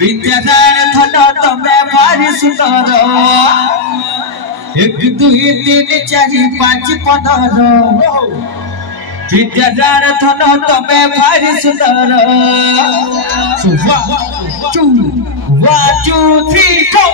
विद्यादान थन तमे भारी सुंदर 1 2 3 4 5 15 विद्यादान थन तमे भारी सुंदर 1 2 3 go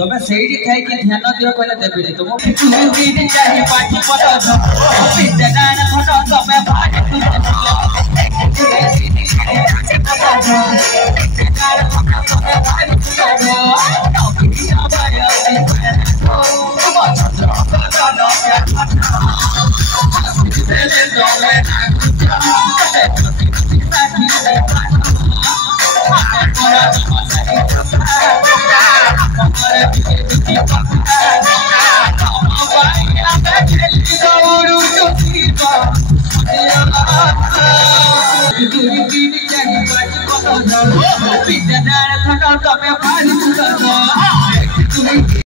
तबे सेही थाई कि ध्यान दियो कहले देबे तुम 2 3 4 5 15 विद्यादान थन तमे भारी विद्यादान थन तमे भारी सुंदर